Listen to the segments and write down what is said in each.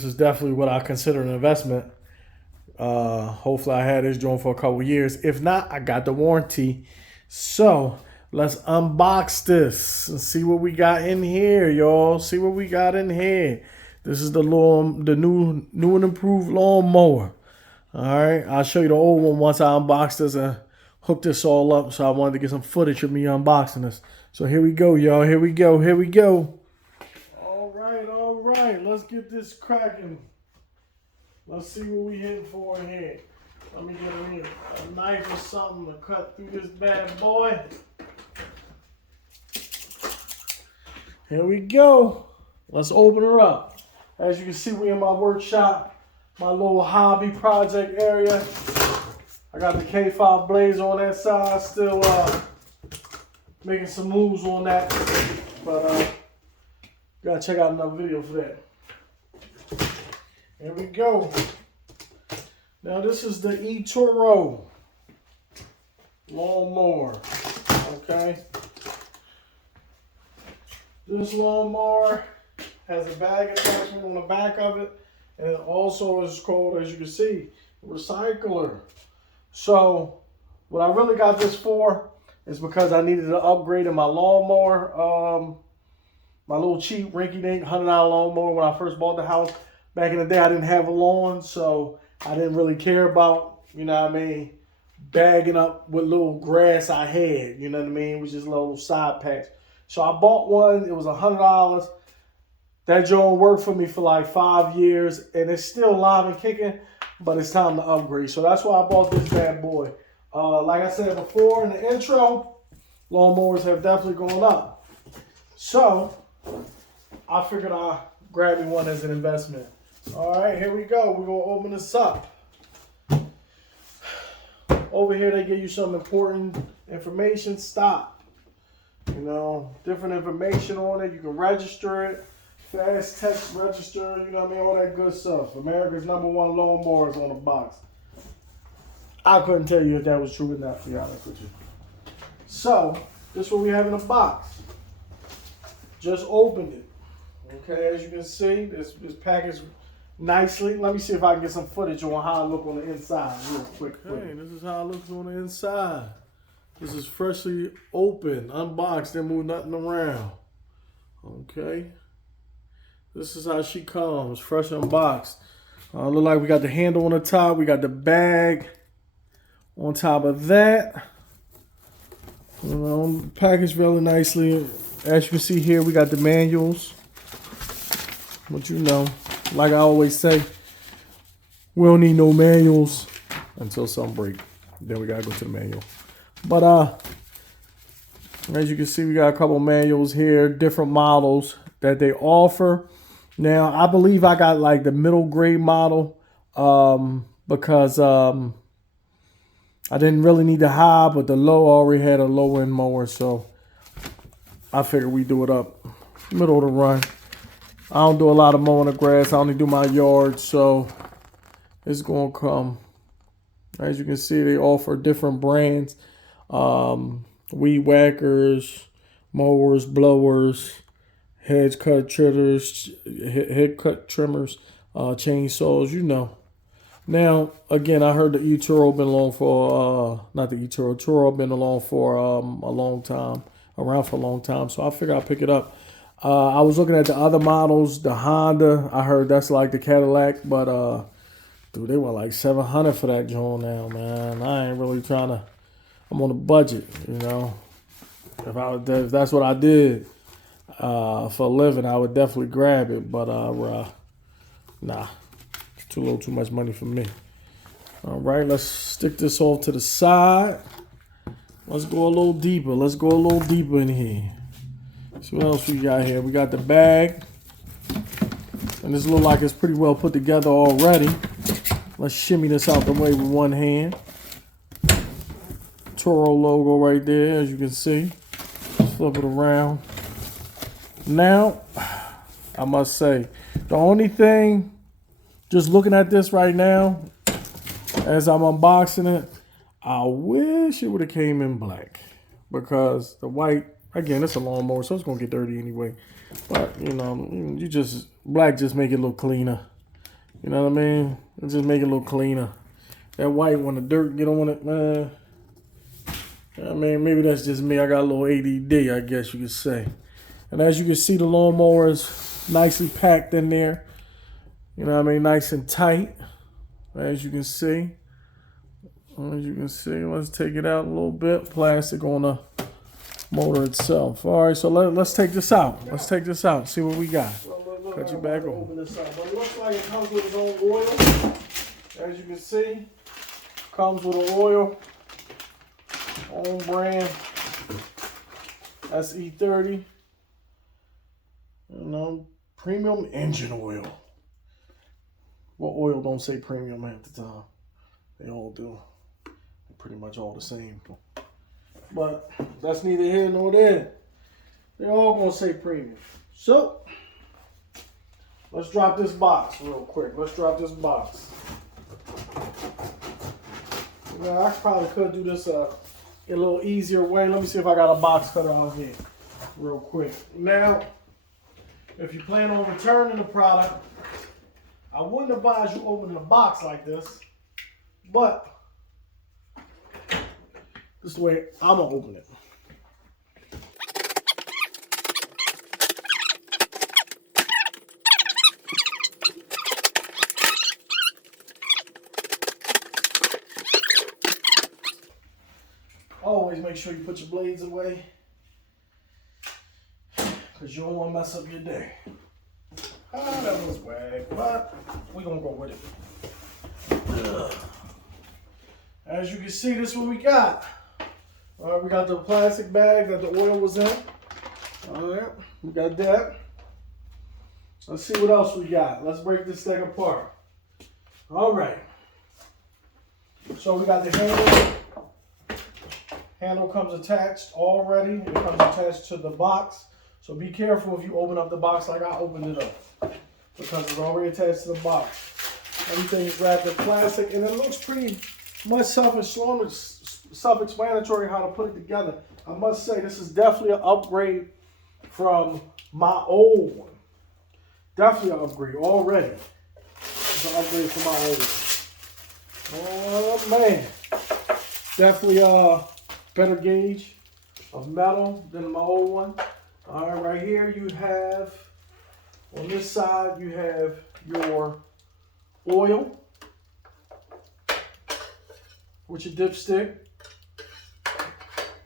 This is definitely what I consider an investment. Hopefully I had this joint for a couple years. If not, I got the warranty. So let's unbox this and see what we got in here, y'all. See what we got in here. This is the new and improved lawnmower. All right, I'll show you the old one once I unbox this and hook this all up. So I wanted to get some footage of me unboxing this. So here we go, y'all. Here we go. Here we go. All right. Let's get this cracking. Let's see what we hitting for in here. Let me get a knife or something to cut through this bad boy. Here we go. Let's open her up. As you can see, we in my workshop, my little hobby project area. I got the K5 Blaze on that side, still making some moves on that. But gotta check out another video for that. Here we go. Now this is the Toro lawnmower. Okay. This lawnmower has a bag attachment on the back of it, and it also is called, as you can see, recycler. So what I really got this for is because I needed to upgrade in my lawnmower. My little cheap rinky-dink $100 lawnmower when I first bought the house. Back in the day, I didn't have a lawn, so I didn't really care about, you know what I mean, bagging up what little grass I had, you know what I mean? It was just a little side patch. So I bought one. It was $100. That joint worked for me for like 5 years, and it's still live and kicking, but it's time to upgrade. So that's why I bought this bad boy. Like I said before in the intro, lawnmowers have definitely gone up. So I figured I'd grab me one as an investment. All right, here we go. We're going to open this up. Over here, they give you some important information. Stop. You know, different information on it. You can register it. Fast text register, you know what I mean? All that good stuff. America's #1 lawnmowers on the box. I couldn't tell you if that was true or not, to be honest with you. So, this is what we have in the box. Just opened it. Okay, as you can see, this packaged nicely. Let me see if I can get some footage on how it looks on the inside real quick. Okay, this is how it looks on the inside. This is freshly open, unboxed, didn't move nothing around. Okay. This is how she comes, fresh unboxed. Look like we got the handle on the top. We got the bag on top of that. You know, packaged really nicely. As you can see here, we got the manuals. But you know, like I always say, we don't need no manuals until something break. Then we gotta go to the manual. But as you can see, we got a couple manuals here, different models that they offer. Now, I believe I got like the middle grade model because I didn't really need the high, but the low already had a low end mower, so I figured we do it up middle of the run. I don't do a lot of mowing the grass. I only do my yard, so it's gonna come. As you can see, they offer different brands, weed whackers, mowers, blowers, head cut trimmers, chainsaws, you know. Now, again, I heard the Toro been along for, not the Toro been along for a long time, around for a long time. So I figured I'd pick it up. I was looking at the other models, the Honda. I heard that's like the Cadillac, but dude, they were like $700 for that joint now, man. I ain't really trying to. I'm on a budget, you know. If that's what I did for a living, I would definitely grab it. But nah, it's too much money for me. All right, let's stick this off to the side. Let's go a little deeper. In here. See what else we got here. We got the bag, and this looks like it's pretty well put together already. Let's shimmy this out the way with one hand. Toro logo right there, as you can see. Let's flip it around. Now, I must say, the only thing, just looking at this right now, as I'm unboxing it, I wish it would have came in black, because the white, again, it's a lawnmower, so it's gonna get dirty anyway. But you know, black just make it look cleaner. You know what I mean? Let's just make it a little cleaner. That white, when the dirt get on it, man. I mean, maybe that's just me. I got a little ADD, I guess you could say. And as you can see, the lawnmower is nicely packed in there. You know what I mean? Nice and tight, as you can see. As you can see, let's take it out a little bit. Plastic on the motor itself. All right, so let's take this out. Let's take this out. See what we got. Cut you back on. Open this up. But it looks like it comes with its own oil. As you can see, comes with an oil. Own brand. That's E30. You know, premium engine oil. What oil don't say premium half the time? They all do. They're pretty much all the same. But that's neither here nor there. They're all gonna say premium. So let's drop this box real quick. Let's drop this box. Now I probably could do this a little easier way. Let me see if I got a box cutter out here real quick. Now, if you plan on returning the product, I wouldn't advise you opening a box like this, but this is the way I'm gonna open it. Always make sure you put your blades away, because you don't want to mess up your day. Ah, that was whack, but we're going to go with it. Ugh. As you can see, this is what we got. All right, we got the plastic bag that the oil was in. All right, we got that. Let's see what else we got. Let's break this thing apart. All right. So we got the handle. Handle comes attached already. It comes attached to the box. So be careful if you open up the box like I opened it up, because it's already attached to the box. Everything is wrapped in plastic, and it looks pretty much self-explanatory how to put it together. I must say, this is definitely an upgrade from my old one. Definitely an upgrade already. It's an upgrade from my old one. Oh man. Definitely better gauge of metal than my old one. All right, right here you have, on this side, you have your oil with your dipstick.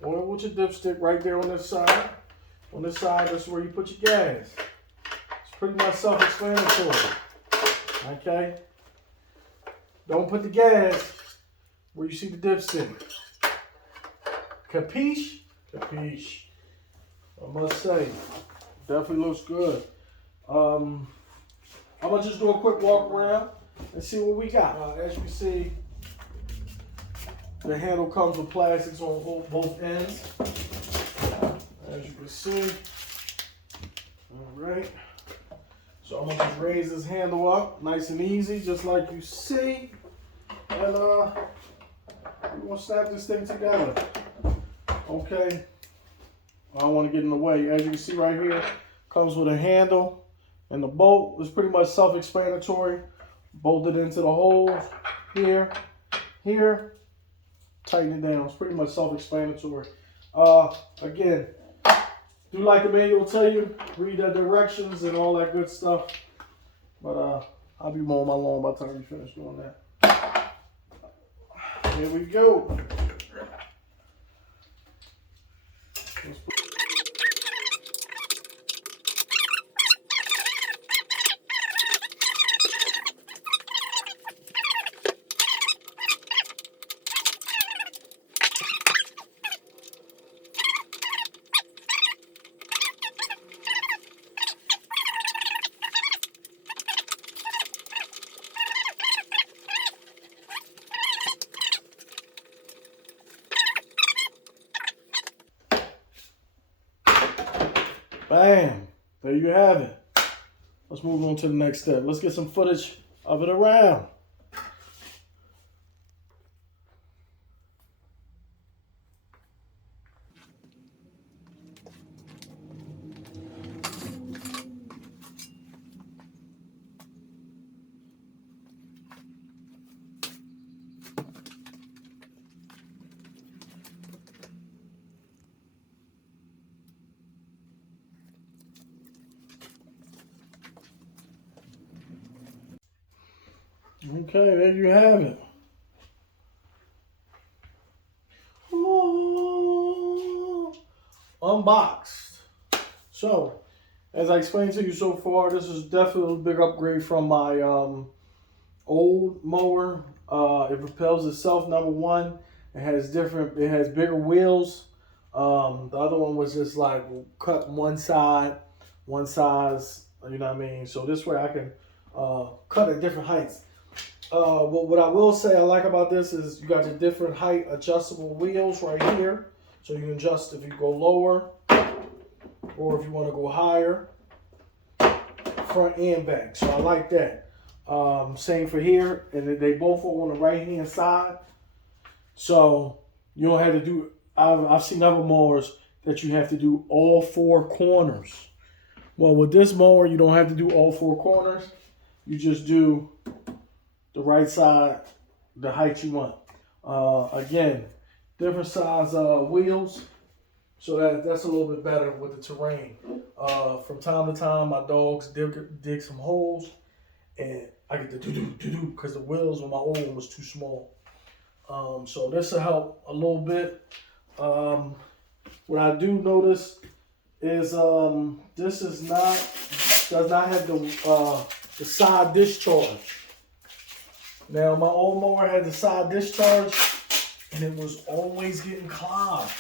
Oil with your dipstick right there on this side. On this side, that's where you put your gas. It's pretty much self-explanatory. Okay? Don't put the gas where you see the dipstick. Capiche? Capiche. I must say, definitely looks good. I'm gonna just do a quick walk around and see what we got. As you can see, the handle comes with plastics on both ends. As you can see. All right. So I'm gonna just raise this handle up, nice and easy, just like you see. And we're gonna snap this thing together. Okay. I don't want to get in the way. As you can see right here, comes with a handle and the bolt is pretty much self-explanatory. Bolted into the holes here, here. Tighten it down. It's pretty much self-explanatory. Again, do like the manual tell you, read the directions and all that good stuff. But I'll be mowing my lawn by the time you finish doing that. Here we go. Bam, there you have it. Let's move on to the next step. Let's get some footage of it around. Okay, there you have it. Ooh, unboxed. So, as I explained to you so far, this is definitely a big upgrade from my old mower. It propels itself, number one. It has bigger wheels. The other one was just like cut one size, you know what I mean? So this way I can cut at different heights. What I will say I like about this is you got your different height adjustable wheels right here. So you can adjust if you go lower or if you want to go higher, front and back. So I like that. Same for here, and they both are on the right hand side. So you don't have to do, I've seen other mowers that you have to do all four corners. Well, with this mower, you don't have to do all four corners. You just do the right side, the height you want. Again, different size wheels. So that's a little bit better with the terrain. From time to time, my dogs dig some holes, and I get the do-do because the wheels on my old one was too small. So this will help a little bit. What I do notice is this does not have the side discharge. Now my old mower had the side discharge, and it was always getting clogged.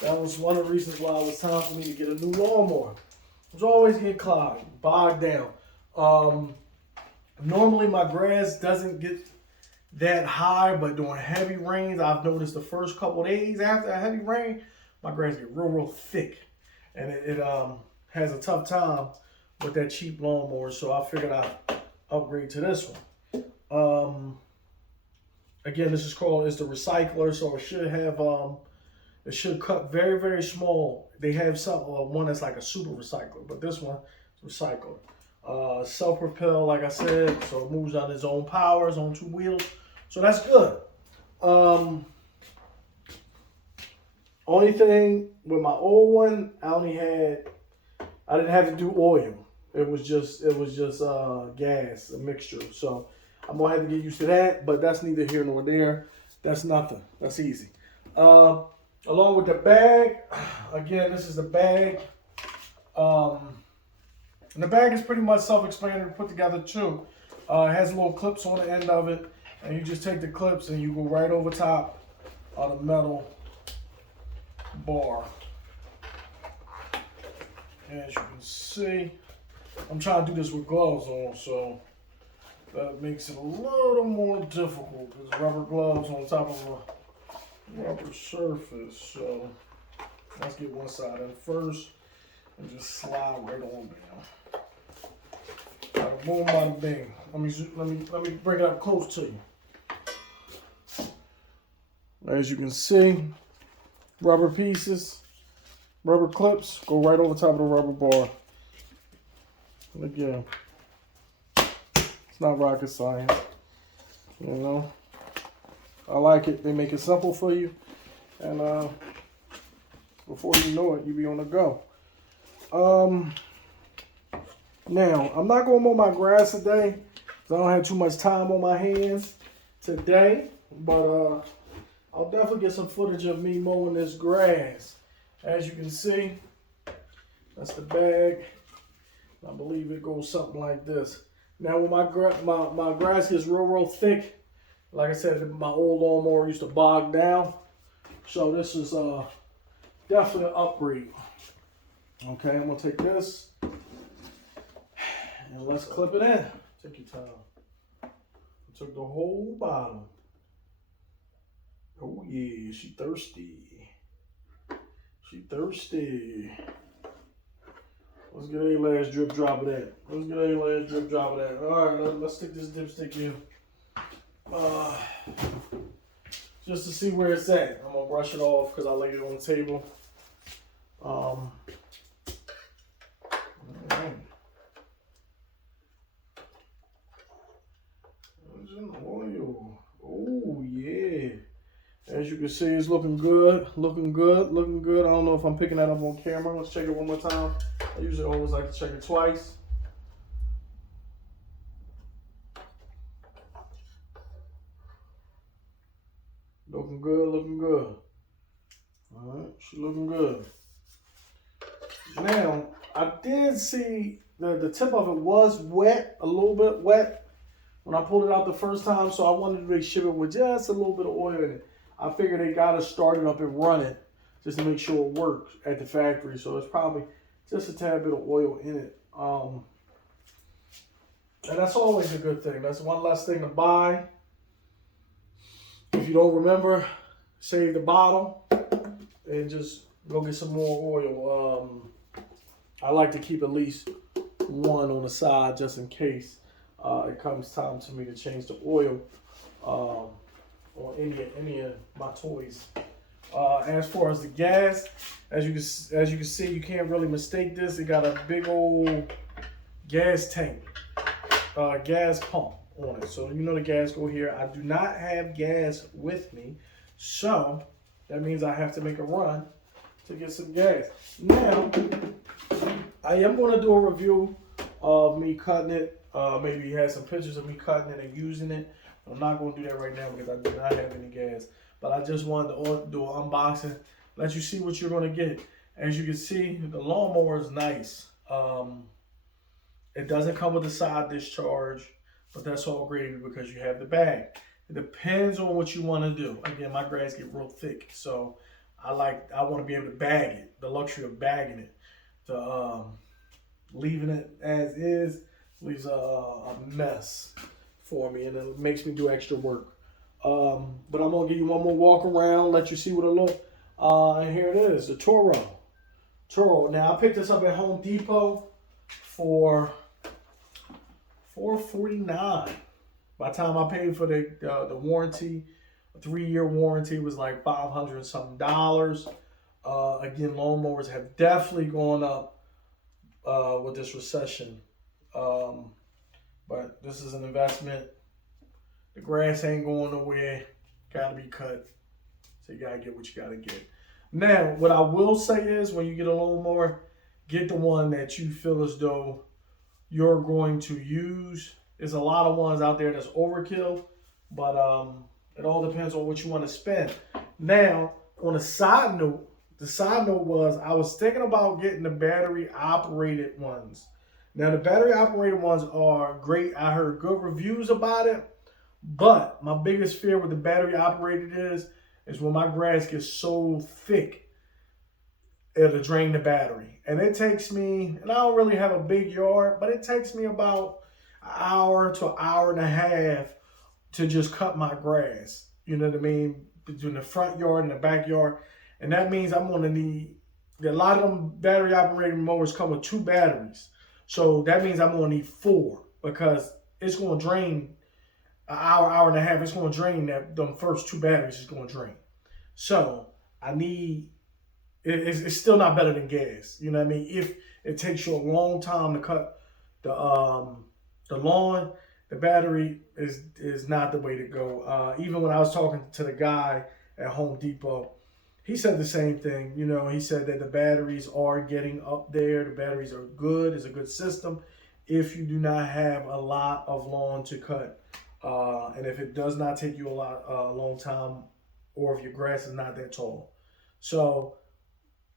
That was one of the reasons why it was time for me to get a new lawnmower. It was always getting clogged, bogged down. Normally my grass doesn't get that high, but during heavy rains, I've noticed the first couple of days after a heavy rain, my grass get real thick, and it has a tough time with that cheap lawnmower. So I figured I'd upgrade to this one. Again, this is called the Recycler, so it should have it should cut very, very small. They have one that's like a super recycler, but this one is recycler. Self-propel, like I said, so it moves on its own power, its own two wheels. So that's good. Only thing with my old one, I didn't have to do oil. It was just gas, a mixture. So I'm gonna have to get used to that, but that's neither here nor there. That's nothing. That's easy. Along with the bag, again, this is the bag. And the bag is pretty much self-explanatory, put together too. It has little clips on the end of it, and you just take the clips and you go right over top of the metal bar. As you can see, I'm trying to do this with gloves on, so that makes it a little more difficult because rubber gloves on top of a rubber surface. So let's get one side in first and just slide right on down. Boom, bada bing. Let me bring it up close to you. As you can see, rubber pieces, rubber clips go right over top of the rubber bar. Again, it's not rocket science, you know. I like it. They make it simple for you, and before you know it, you be on the go. Now, I'm not going to mow my grass today because I don't have too much time on my hands today. But I'll definitely get some footage of me mowing this grass. As you can see, that's the bag. I believe it goes something like this. Now, when my grass gets real thick, like I said, my old lawnmower used to bog down. So this is definitely an upgrade. Okay, I'm going to take this. And let's clip it in. Take your time. I took the whole bottom. Oh yeah, she thirsty. She thirsty. Let's get a last drip drop of that. Let's get a last drip drop of that. All right, let's stick this dipstick in. Just to see where it's at. I'm gonna brush it off because I laid it on the table. Oil. Oh yeah. As you can see, it's looking good. Looking good. I don't know if I'm picking that up on camera. Let's check it one more time. I usually always like to check it twice. Looking good, looking good. All right, she's looking good. Now, I did see the tip of it was wet, a little bit wet when I pulled it out the first time, so I wanted to ship it with just a little bit of oil in it. I figured they got to start it up and run it just to make sure it works at the factory. So it's probably just a tad bit of oil in it. And that's always a good thing. That's one less thing to buy. If you don't remember, save the bottle and just go get some more oil. I like to keep at least one on the side just in case it comes time to me to change the oil on any of my toys. As far as the gas, as you can see, you can't really mistake this. It got a big old gas tank, gas pump on it. So you know the gas go here. I do not have gas with me, so that means I have to make a run to get some gas. Now, I am going to do a review of me cutting it. Maybe you have some pictures of me cutting it and using it. I'm not going to do that right now because I do not have any gas. But I just wanted to do an unboxing, let you see what you're going to get. As you can see, the lawnmower is nice. It doesn't come with a side discharge, but that's all gravy because you have the bag. It depends on what you want to do. Again, my grass get real thick, so I want to be able to bag it. The luxury of bagging it. Leaving it as is leaves a mess for me, and it makes me do extra work. But I'm gonna give you one more walk around, let you see what it looks. And here it is, the Toro. Now I picked this up at Home Depot for $4.49. By the time I paid for the warranty, a 3-year warranty was like $500 and something. Again, lawnmowers have definitely gone up with this recession. But this is an investment. The grass ain't going nowhere. Gotta be cut. So you gotta get what you gotta get. Now, what I will say is when you get a lawnmower, get the one that you feel as though you're going to use. There's a lot of ones out there that's overkill, but it all depends on what you want to spend. Now, on a side note, the side note was I was thinking about getting the battery operated ones. Now, the battery operated ones are great. I heard good reviews about it. But my biggest fear with the battery operated is when my grass gets so thick, it'll drain the battery. And it takes me, and I don't really have a big yard, but it takes me about an hour to an hour and a half to just cut my grass. You know what I mean? Between the front yard and the backyard. And that means I'm going to need, a lot of them battery operated mowers come with 2 batteries. So that means I'm going to need 4 because it's going to drain an hour and a half. It's going to drain them first 2 batteries is going to drain. So I need, it's still not better than gas. You know what I mean? If it takes you a long time to cut the lawn, the battery is not the way to go. Even when I was talking to the guy at Home Depot, he said the same thing. You know, he said that the batteries are getting up there. The batteries are good. It's a good system if you do not have a lot of lawn to cut. And if it does not take you a long time, or if your grass is not that tall. So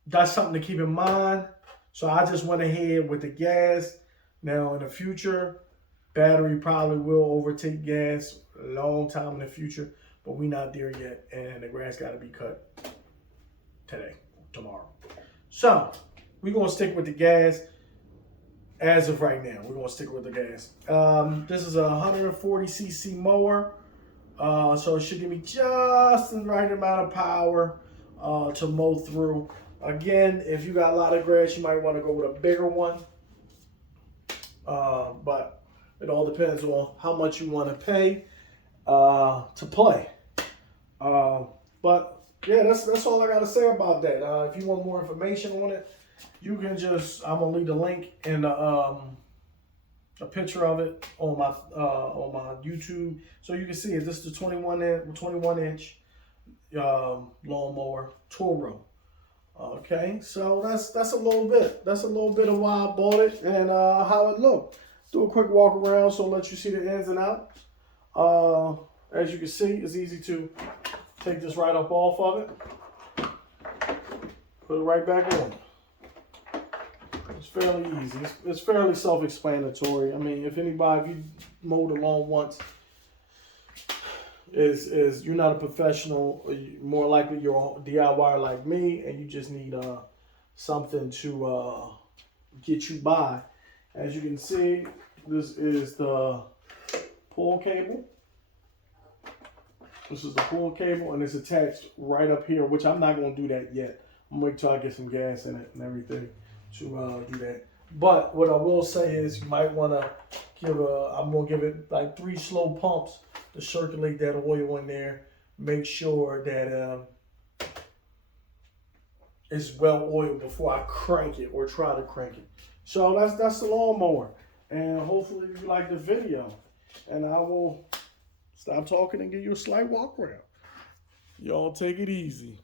that's something to keep in mind. So I just went ahead with the gas. Now in the future, battery probably will overtake gas a long time in the future, but we're not there yet. And the grass got to be cut today, tomorrow. So we're going to stick with the gas. As of right now, we're going to stick with the gas. This is a 140cc mower, so it should give me just the right amount of power to mow through. Again, if you got a lot of grass, you might want to go with a bigger one, but it all depends on how much you want to pay to play. But yeah, that's all I got to say about that. If you want more information on it, you can just, I'm gonna leave the link and a picture of it on my YouTube, so you can see it. This is the 21 inch lawnmower Toro. Okay, so that's a little bit. That's a little bit of why I bought it and how it looked. Do a quick walk around so let you see the ins and outs. As you can see, it's easy to take this right up off of it. Put it right back on. It's fairly easy. It's fairly self-explanatory. I mean, if you mowed the lawn once, is you're not a professional, more likely you're a DIYer like me, and you just need something to get you by. As you can see, this is the pull cable. This is the pull cable, and it's attached right up here, which I'm not going to do that yet. I'm going to wait till I get some gas in it and everything to do that. But what I will say is you might want to I'm going to give it like 3 slow pumps to circulate that oil in there. Make sure that it's well oiled before I crank it or try to crank it. So that's the lawnmower. And hopefully you like the video. And I will stop talking and give you a slight walk around. Y'all take it easy.